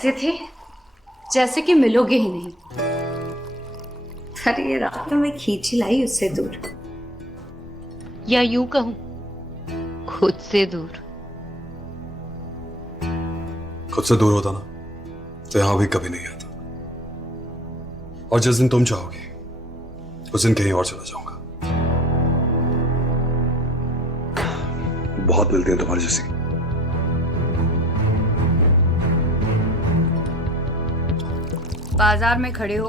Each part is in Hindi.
ऐसे थे जैसे कि मिलोगे ही नहीं। पर ये रात में मैं खींची लाई उससे दूर, या यूं कहूं खुद से दूर। खुद से दूर होता ना तो यहां भी कभी नहीं आता। और जिस दिन तुम चाहोगे उस दिन कहीं और चला जाऊंगा। बहुत मिलती है तुम्हारी जैसी। बाजार में खड़े हो,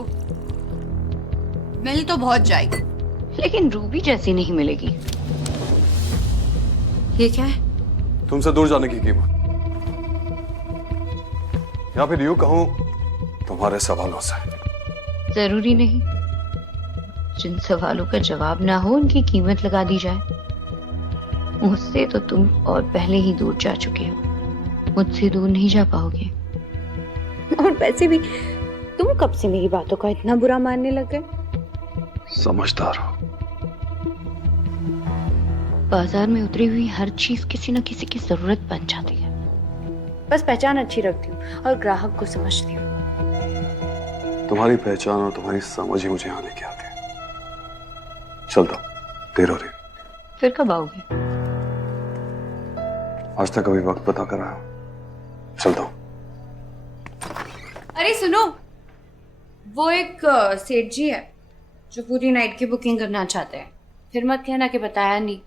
मिल तो बहुत जाएगी, लेकिन रूबी जैसी नहीं मिलेगी। ये क्या है? तुमसे दूर जाने की कीमत, या फिर यूं कहूं तुम्हारे सवालों से। जरूरी नहीं, जिन सवालों का जवाब ना हो उनकी कीमत लगा दी जाए। मुझसे तो तुम और पहले ही दूर जा चुके हो, मुझसे दूर नहीं जा पाओगे। और वैसे भी तुम कब से मेरी बातों का इतना बुरा मानने लग गए? समझदार हो। बाजार में उतरी हुई हर चीज किसी न किसी की जरूरत बन जाती है। बस पहचान अच्छी रखती हूँ और ग्राहक को समझती हूँ। तुम्हारी पहचान और तुम्हारी समझ ही मुझे यहाँ लेके आती है। चलता हूं, देर हो रही। फिर कब आओगे? आज तक अभी वक्त पता करा। चलता हूं। अरे सुनो, वो एक सेठ जी है जो पूरी नाइट की बुकिंग करना चाहते हैं। फिर मत कहना कि बताया नहीं।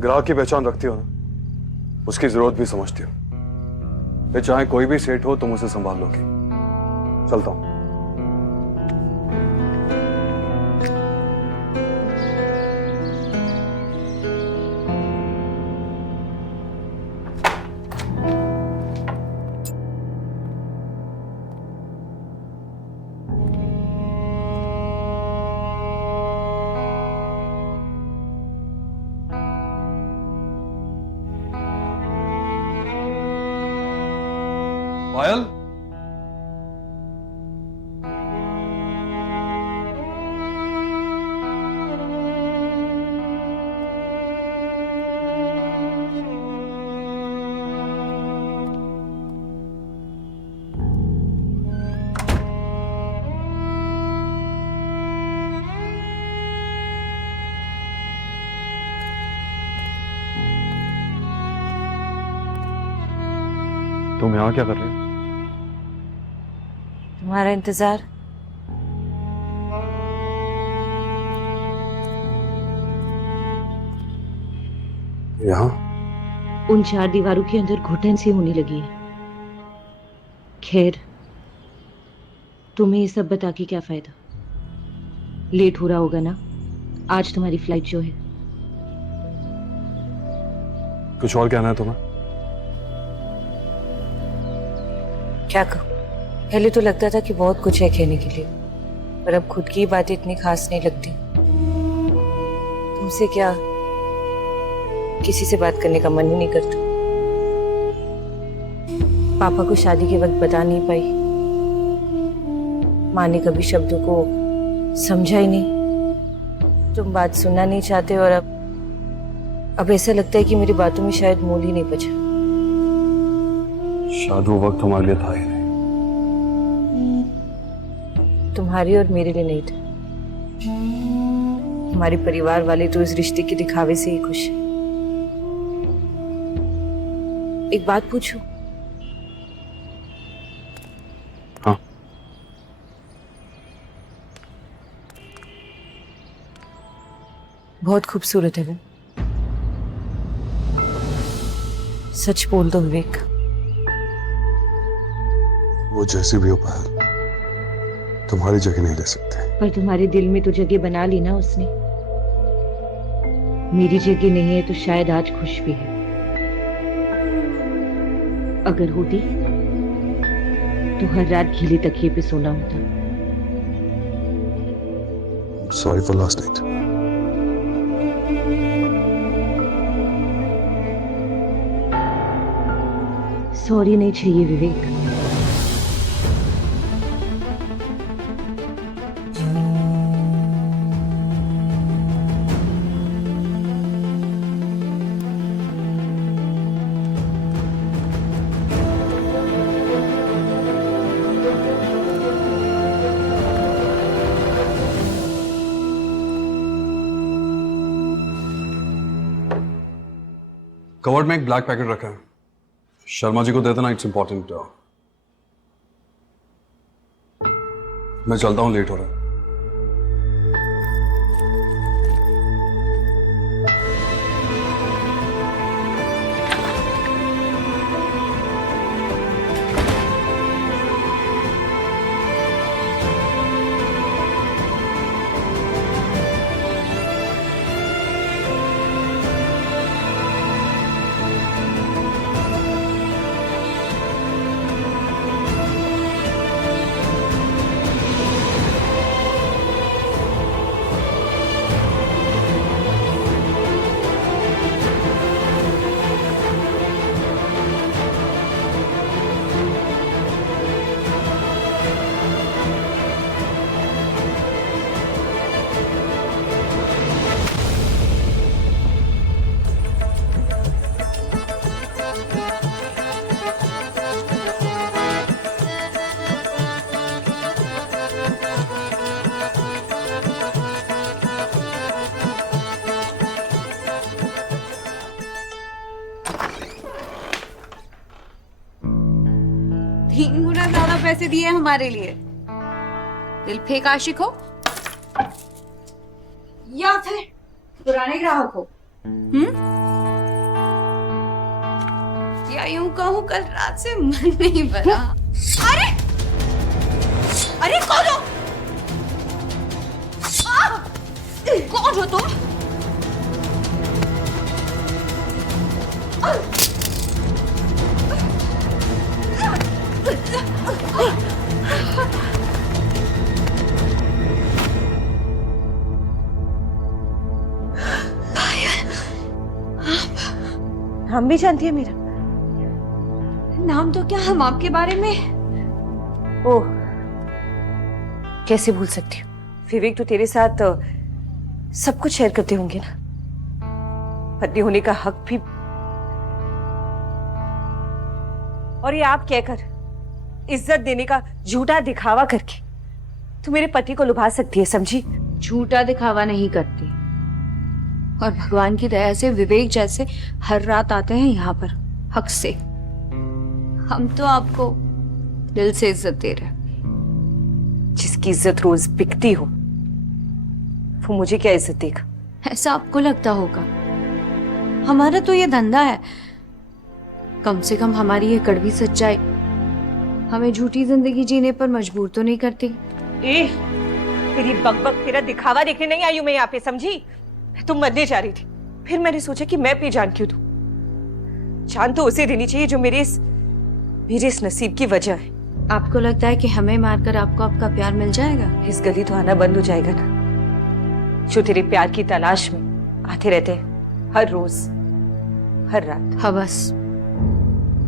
ग्राहक की पहचान रखती हो ना, उसकी जरूरत भी समझती हो। फिर चाहे कोई भी सेठ हो तुम उसे संभाल लोगी। चलता हूं। पायल, तुम यहां क्या कर रही हो? तुम्हारा इंतजार। यहां? उन चार दीवारों के अंदर घुटन सी होने लगी है। खैर, तुम्हें ये सब बता के क्या फायदा? लेट हो रहा होगा ना, आज तुम्हारी फ्लाइट जो है। कुछ और कहना है तुम्हें? क्या कहूँ? पहले तो लगता था कि बहुत कुछ है कहने के लिए, पर अब खुद की बातें इतनी खास नहीं लगती। तुमसे क्या, किसी से बात करने का मन ही नहीं करता। पापा को शादी के वक्त बता नहीं पाई, माँ ने कभी शब्दों को समझा ही नहीं। तुम बात सुनना नहीं चाहते और अब ऐसा लगता है कि मेरी बातों में शायद मोल ही नहीं बचा। शायद वो वक्त हमारे लिए था ही नहीं। तुम्हारी और मेरे लिए नहीं था। हमारे परिवार वाले तो इस रिश्ते के दिखावे से ही खुश हैं। एक बात पूछूं? हाँ। बहुत खूबसूरत है वो। सच बोल दो विवेक। वो जैसी भी हो पायल, तुम्हारी जगह नहीं ले सकते। पर तुम्हारे दिल में तो जगह बना ली ना उसने। मेरी जगह नहीं है तो शायद आज खुश भी है। अगर होती तो हर रात गीले तकिए पे सोना होता। Sorry for last night. Sorry नहीं चाहिए विवेक। कवर्ड में एक ब्लैक पैकेट रखा है, शर्मा जी को दे देना, इट्स इंपॉर्टेंट। मैं चलता हूं, लेट हो रहा है। तीन गुना ज्यादा पैसे दिए हमारे लिए। दिल फेंक आशिक हो या फिर पुराने ग्राहक हो? या यूं कहूं कल रात से मन नहीं भरा। अरे अरे कौन हो? कौन हो तुम? हम भी जानती है मेरा नाम तो क्या हम आपके बारे में? ओह, कैसे भूल सकती हूँ। विवेक तो तेरे साथ सब कुछ शेयर करते होंगे ना, पत्नी होने का हक भी। और ये आप कहकर, इज्जत देने का झूठा दिखावा करके तू मेरे पति को लुभा सकती है, समझी? झूठा दिखावा नहीं करती, और भगवान की दया से विवेक जैसे हर रात आते हैं यहाँ पर हक से। हम तो आपको दिल से इज्जत दे रहे हैं। जिसकी इज्जत रोज बिकती हो वो मुझे क्या इज्जत देगा? ऐसा आपको लगता होगा, हमारा तो ये धंधा है। कम से कम हमारी ये कड़वी सच्चाई हमें झूठी जिंदगी जीने पर मजबूर तो नहीं करती। ए, तेरी बकबक, तेरा दिखावा देखने नहीं आई हूं मैं यहाँ पे, समझी? तुम मरने जा रही थी, फिर मैंने सोचा कि मैं भी जान क्यों दूं। जान तो उसे देनी चाहिए जो मेरे इस नसीब की वजह है। आपको लगता है कि हमें मारकर आपको आपका प्यार मिल जाएगा? इस गली तो आना बंद हो जाएगा ना, जो तेरे प्यार की तलाश में आते रहते हैं हर रोज हर रात।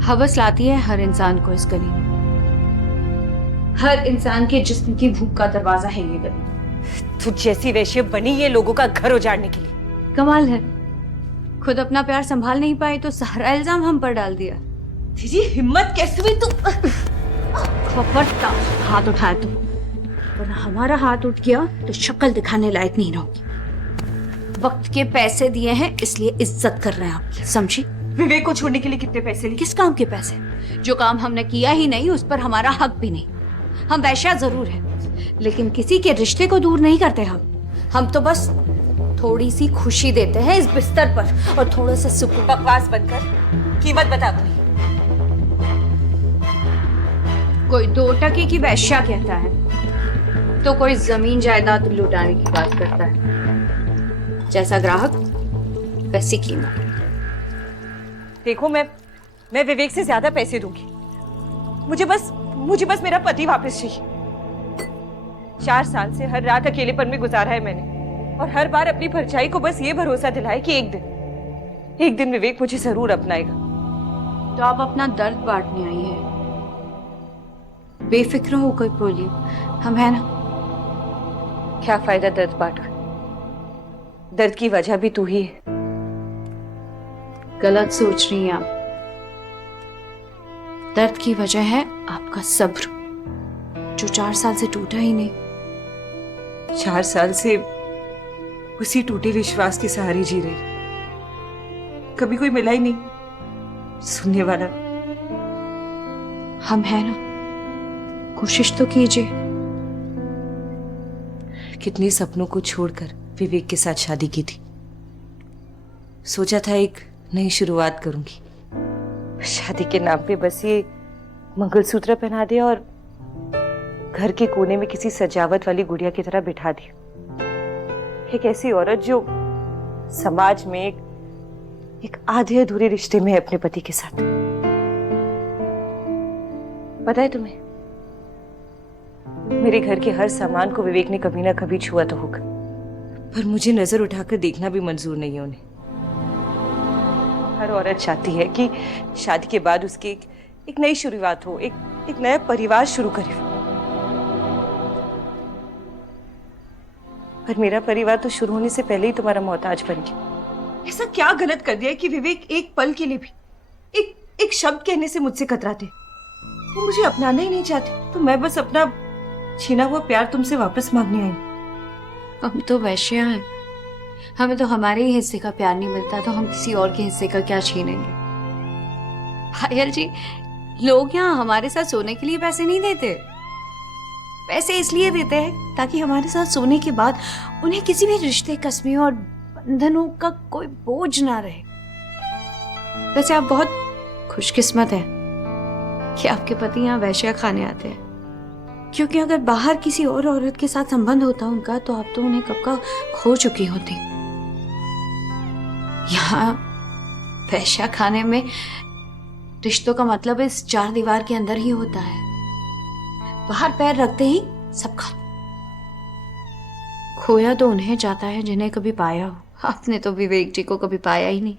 हवस लाती है हर इंसान को इस गली में। हर इंसान के जिस्म की भूख का दरवाजा है ये गली। तू जैसी वैश्य बनी ये लोगों का घर उजाड़ने के लिए। कमाल है, खुद अपना प्यार संभाल नहीं पाई तो सारा इल्जाम हम पर डाल दिया। तेरी हिम्मत कैसे हुई? तू खबरदार हाथ उठाया तुम, वरना हमारा हाथ उठ गया तो शक्ल दिखाने लायक नहीं रहोगी। वक्त के पैसे दिए हैं इसलिए इज्जत कर रहे हैं आप, समझी? विवेक को छोड़ने के लिए कितने पैसे लिए? किस काम के पैसे? जो काम हमने किया ही नहीं उस पर हमारा हक भी नहीं। हम वैश्या जरूर है लेकिन किसी के रिश्ते को दूर नहीं करते हम तो बस थोड़ी सी खुशी देते हैं इस बिस्तर पर और थोड़ा सा सुकून। बकवास बंद कर, कीमत बता अपनी। कोई 2 टके की वैश्या कहता है तो कोई जमीन जायदाद लुटाने की बात करता है। जैसा ग्राहक वैसी कीमत। देखो, मैं विवेक से ज्यादा पैसे दूंगी। मुझे बस मेरा पति वापस चाहिए। 4 साल से हर रात अकेलेपन में गुजारा है मैंने, और हर बार अपनी परछाई को बस ये भरोसा दिलाया कि एक दिन विवेक मुझे जरूर अपनाएगा। तो आप अपना दर्द बांटने आई है। बेफिक्र हो कोई बोलिए, हम है ना। क्या फायदा दर्द बांट कर? दर्द की वजह भी तू ही है। गलत सोच रही हैं आप। दर्द की वजह है आपका सब्र, जो 4 साल से टूटा ही नहीं। 4 साल से उसी टूटे विश्वास के सहारे जी रही। कभी कोई मिला ही नहीं सुनने वाला। हम हैं ना, कोशिश तो कीजिए। कितने सपनों को छोड़कर विवेक के साथ शादी की थी। सोचा था एक नई शुरुआत करूंगी। शादी के नाम पे बस ये मंगलसूत्र पहना दिया और घर के कोने में किसी सजावट वाली गुड़िया की तरह बिठा दिया। एक ऐसी औरत जो समाज में एक आधे अधूरे रिश्ते में है अपने पति के साथ। पता है तुम्हें, मेरे घर के हर सामान को विवेक ने कभी ना कभी छुआ तो होगा, पर मुझे नजर उठाकर देखना भी मंजूर नहीं है उन्हें। हर औरत चाहती है कि शादी के बाद उसकी एक नई शुरुआत हो, एक नया परिवार शुरू करे। पर मेरा परिवार तो शुरू होने से पहले ही तुम्हारा मोहताज बन गया। ऐसा क्या गलत कर दिया कि विवेक एक पल के लिए भी एक शब्द कहने से मुझसे कतराते। वो मुझे अपनाना ही नहीं चाहते, तो मैं बस अपना छीना हुआ प्यार तुमसे वापस मांगने आई। हम तो वैश्य हैं, हमें तो हमारे ही हिस्से का प्यार नहीं मिलता, तो हम किसी और के हिस्से का क्या छीनेंगे। पायल जी, लोग यहाँ हमारे साथ सोने के लिए पैसे नहीं देते। पैसे इसलिए देते हैं ताकि हमारे साथ सोने के बाद उन्हें किसी भी रिश्ते, कस्में और बंधनों का कोई बोझ ना रहे। वैसे आप बहुत खुशकिस्मत हैं कि आपके पति यहाँ वैश्या खाने आते हैं, क्योंकि अगर बाहर किसी और औरत के साथ संबंध होता उनका तो आप तो उन्हें कब का खो चुकी होती। यहाँ वैश्या खाने में रिश्तों का मतलब इस चार दीवार के अंदर ही होता है। बाहर पैर रखते ही सब खत्म। खोया तो उन्हें जाता है जिन्हें कभी पाया हो। आपने तो विवेक जी को कभी पाया ही नहीं।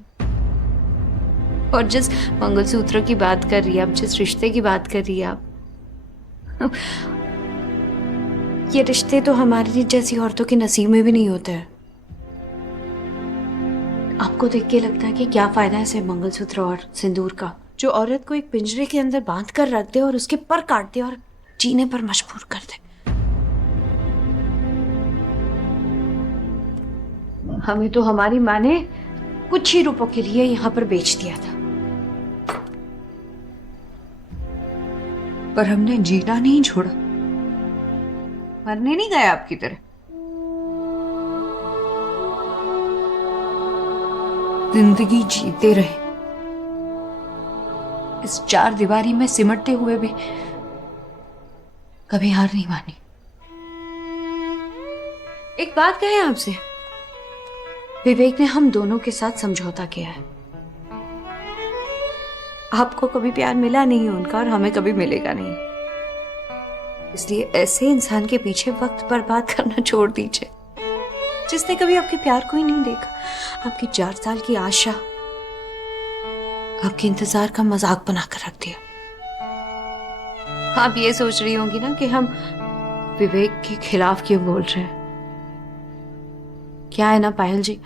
और जिस मंगलसूत्र की बात कर रही है आप, जिस रिश्ते की बात कर रही है आप, ये रिश्ते तो हमारी जैसी औरतों के नसीब में भी नहीं होते हैं। आपको देख के लगता है कि क्या फायदा है सिर्फ मंगलसूत्र और सिंदूर का, जो औरत को एक पिंजरे के अंदर बांध कर रख दे और उसके पर काट दे और जीने पर मजबूर कर दे। हमें तो हमारी माँ ने कुछ ही रुपयों के लिए यहाँ पर बेच दिया था, पर हमने जीना नहीं छोड़ा, मरने नहीं गए आपकी तरह। जिंदगी जीते रहे, इस चार दीवारी में सिमटते हुए भी कभी हार नहीं मानी। एक बात कहें आपसे, विवेक ने हम दोनों के साथ समझौता किया है। आपको कभी प्यार मिला नहीं उनका और हमें कभी मिलेगा नहीं, इसलिए ऐसे इंसान के पीछे वक्त बर्बाद करना छोड़ दीजिए जिसने कभी आपके प्यार को ही नहीं देखा, आपकी 4 साल की आशा, आपके इंतजार का मजाक बनाकर रख दिया। आप ये सोच रही होंगी ना कि हम विवेक के खिलाफ क्यों बोल रहे हैं। क्या है ना पायल जी,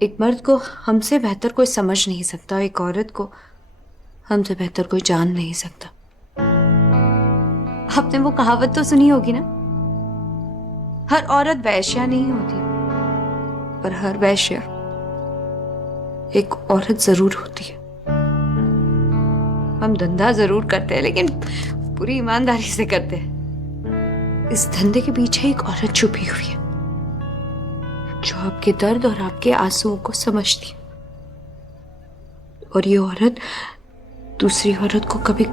एक मर्द को हमसे बेहतर कोई समझ नहीं सकता, एक औरत को हमसे बेहतर कोई जान नहीं सकता। आपने वो कहावत तो सुनी होगी ना, हर औरत वैश्या नहीं होती, पर हर वैश्या एक औरत जरूर होती है। हम धंधा जरूर करते हैं लेकिन पूरी ईमानदारी से करते हैं। इस धंधे के पीछे एक औरत छुपी हुई है जो आपके दर्द और आपके आंसुओं को समझती है, और ये औरत दूसरी औरत को कभी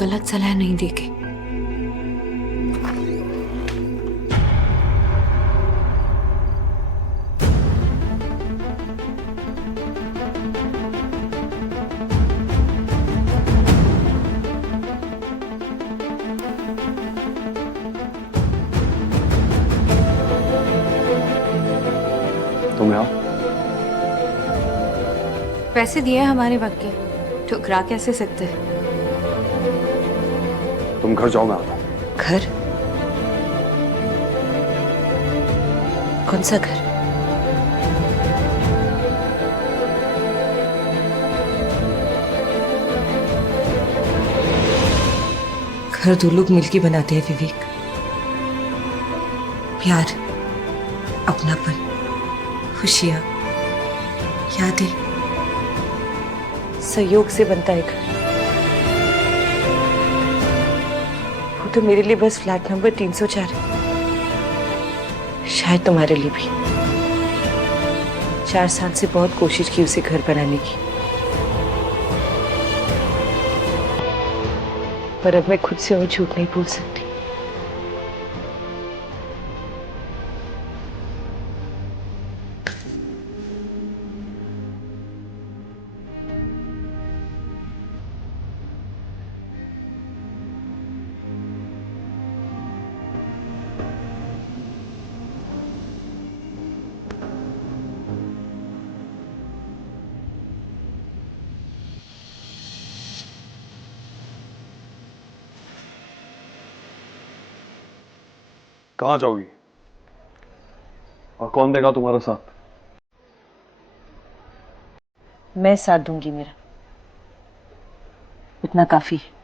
गलत सलाह नहीं देगी। तुम यहाँ पैसे दिए हमारे वक्त के, ठुकरा कैसे सकते हैं। तुम घर जाओ, मैं आता हूँ। घर? कौन सा घर? घर दो लोग मिलके बनाते हैं विवेक। प्यार, अपनापन, खुशियां, यादें, सहयोग से बनता है घर। वो तो मेरे लिए बस फ्लैट नंबर 304 है, शायद तुम्हारे लिए भी। 4 साल से बहुत कोशिश की उसे घर बनाने की, पर अब मैं खुद से और झूठ नहीं बोल सकती। कहाँ जाओगी और कौन देगा तुम्हारा साथ? मैं साथ दूंगी, मेरा इतना काफी है।